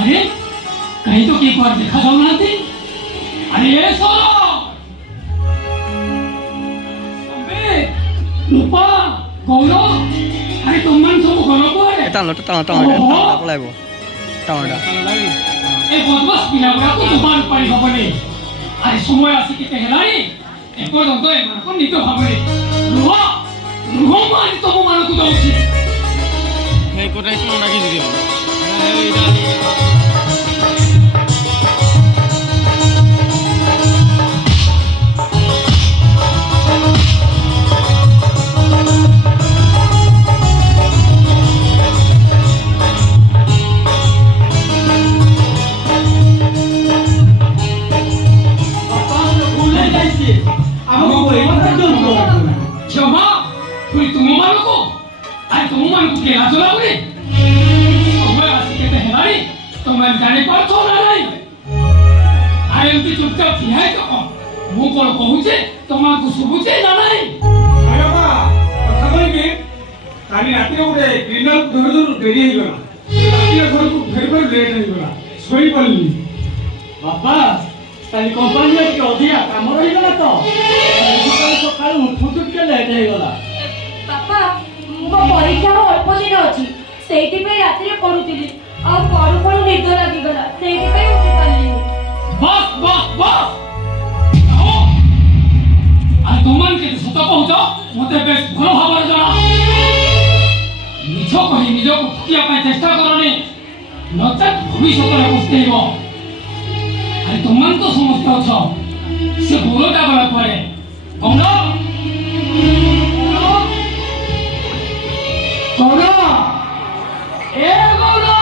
अरे कहीं तो एक बार देखा जाओ ना थी। अरे ये सोलो रूपा गौरव अरे तुम मन सब गौरव को है टाउन पलाइबो टाउनटा ए बदमाश पिला गुड़ा को दुकान पाई खबने अरे समय आसी के हेलानी ए पर्यंत ए मान को नितो भाबरे रुह मान तो मान को दउछि हे कोटा इतना नागी दियो एइटा चुपचाप ठिया मु कौन कहूचे तुमको शुभुचे ना नहीं काली रात गोटे क्लीनर धर डेरी हो गला घर को फेर लेट हो गला सोई पड़ली बाबा काली कंपनी के अधिका काम रही गला तो सकाळ उठुटु के लेट हो गला पापा मो परीक्षा अल्प दिन अछि सेठी पे रात्रि पढुतिली आ पढु निद लागि गला सेठी पे उठी पड़ली बस आ तुमन के सत कहूच मते बेस भल भाव जना निज कही निज को ठकिया पाई चेष्टा करने नचेत भविष्य रे पस्तेइब अरे तुमन तो समस्त अछ से बोलटा गला परे गौरव ए गौरव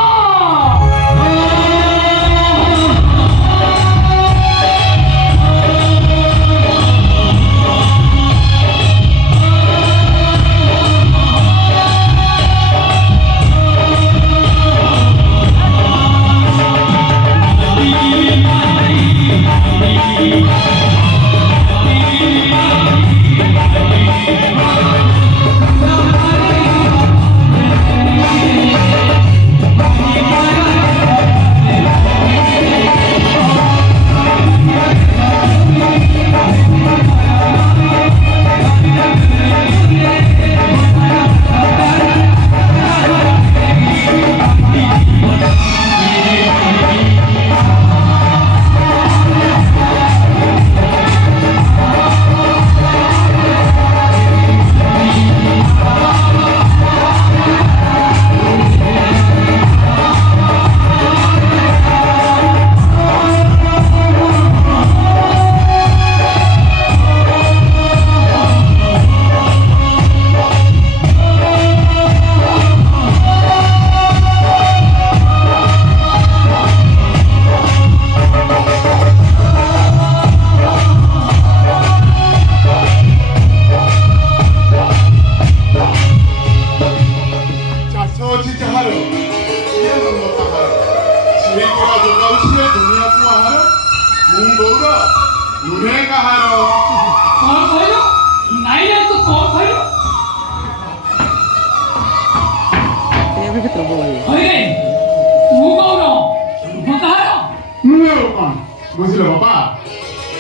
बुझल बाबा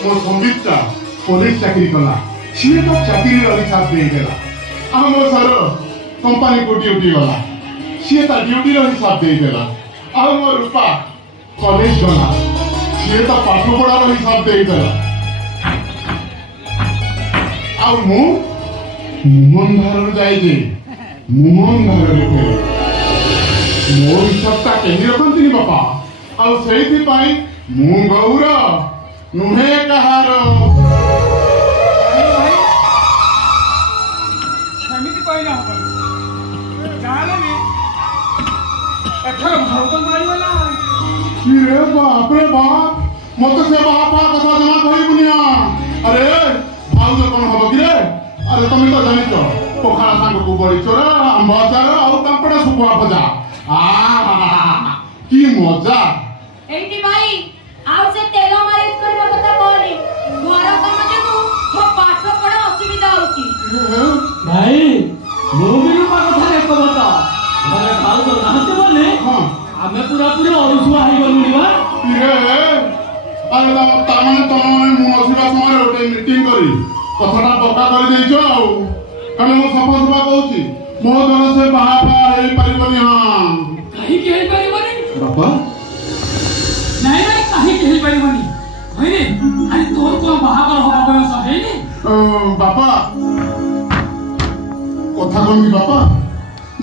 मो संगीतटा पुलिस चाकरी कला सी तो चाकरी हिसाब दे देला हम मो सर कंपनी को ड्यूटी गला सी ता ड्यूटी हिसाब दे देला आ मो रूपा कॉलेज गला सी तो पाठ पढ़ार हिसाब दे देला आ मु मोहन धार जाय जे मोहन धार लिखे मो हिसाबटा केनी रखंती बापा आ सेही पाई मु गौरव नुहे कहार समिति कहना हो जाले में एथर भारत मारी वाला रे बाप मत से बाप कथा जमा कहि बुनिया अरे भाउज कोन हबो कि रे अरे तुम तो जानि तो पोखरा सांग को बड़ी चोरा अंबाचार आ कंपड़ा सुपुआ भजा आ की मजा एठी भाई आउ से तेल मालिश करबा कथा कहनी घर काम जे तू मो पाठ पढ़ा असुविधा होची भाई मो भी रूपा कथा रे को बता घरे भाउ तो नाहते बोले हां हमें पूरा ପୁରା ଅଳସୁଆ ହେଇଗଲୁଣି ବା ଇରେ ଆରେ ତାମାନେ ତମମାନେ ମୁଁ ନଥିବା ସମୟରେ ଗୋଟେ ମିଟିଂ କରି କଥାଟା ପକ୍କା କରିଦେଇଛ ଆଉ କାରଣ ମୁଁ ସଫା ସଫା କହୁଛି ମୋ ଦ୍ୱାରା ସେ ବାହା ହେଇପାରିବନି ହଁ କାହିଁକି ହେଇପାରିବନି ବାପା ନାଇଁ ନାଇଁ କାହିଁକି ହେଇପାରିବନି ହଇରେ ଆରେ ତୋର କଣ ବାହାଘର ହବା ବୟସ ହେଇନି ବାପା କଥା କଣ କି ବାପା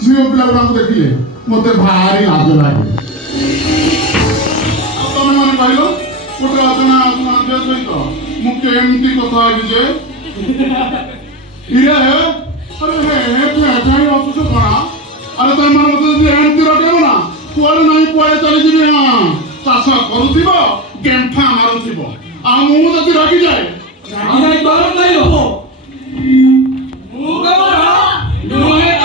ଝିଅ ପିଲା ଗୁଡାକୁ ଦେଖିଲେ ମତେ ଭାରି ଲାଜ ଲାଗେ ଆଉ ତମେ ମାନେ କହିଲ ଗୋଟେ ଅଜଣା ଝିଅ ସହିତ ମୁଁ କେମିତି କଥା ହେବି ଯେ ଇରେ ଆରେ କାହିଁ ଅସୁଛ କଣ ଆରେ ତମେ ମାନେ ମତେ ଯଦି ଏମିତି ରଖେଇବ ନା କୁଆଡେ ନାହିଁ କୁଆଡେ ଚାଲିଯିବି ହଁ ଚାଷ କରୁଥିବ ଗେମ୍ଫା ମାରୁଥିବ ଆଉ ମୁଁ ଯଦି ରଖିଯାଏ ରାଗିଯାଇ ତୋର ନାଇଁ ହବ ମୁଁ କେବଳ ନୁହେଁ